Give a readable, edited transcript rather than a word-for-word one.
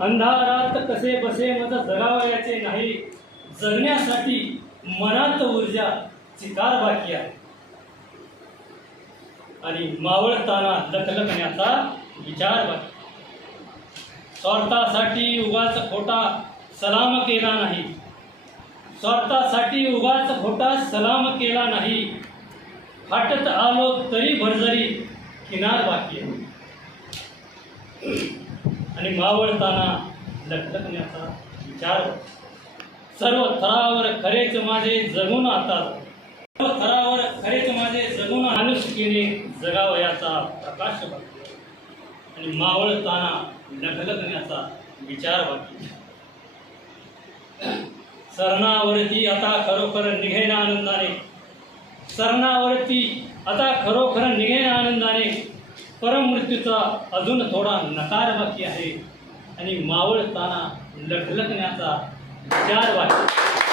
अंधारात कसे बसे मज जगावयाचे नाही, जगण्यासाठी मनात ऊर्जा चिकार बाकी आहे. आणि मावळताना लखलखण्याचा विचार बाकी. स्वार्थासाठी उगाच खोटा सलाम केला नाही, स्वार्थासाठी उगाच खोटा सलाम केला नाही. फाटत आलो तरी भरजरी किनार बाकी आहे. आणि मावळताना लखलखण्याचा विचार. सर्व थरावर खरेच माझे जगून आता, सर्व थरावर खरेच माझे जगून माणुसकीने जगावयाचा प्रकाश बाकी. आणि मावळताना लखलखण्याचा विचार बाकी. सरणावरती आता खरोखर निघेन आनंदाने, सरणावरती आता खरोखर निघेन आनंदाने. परमृत्यूचा अजून थोडा नकार बाकी आहे. आणि मावळताना लखलखण्याचा विचार बाकी.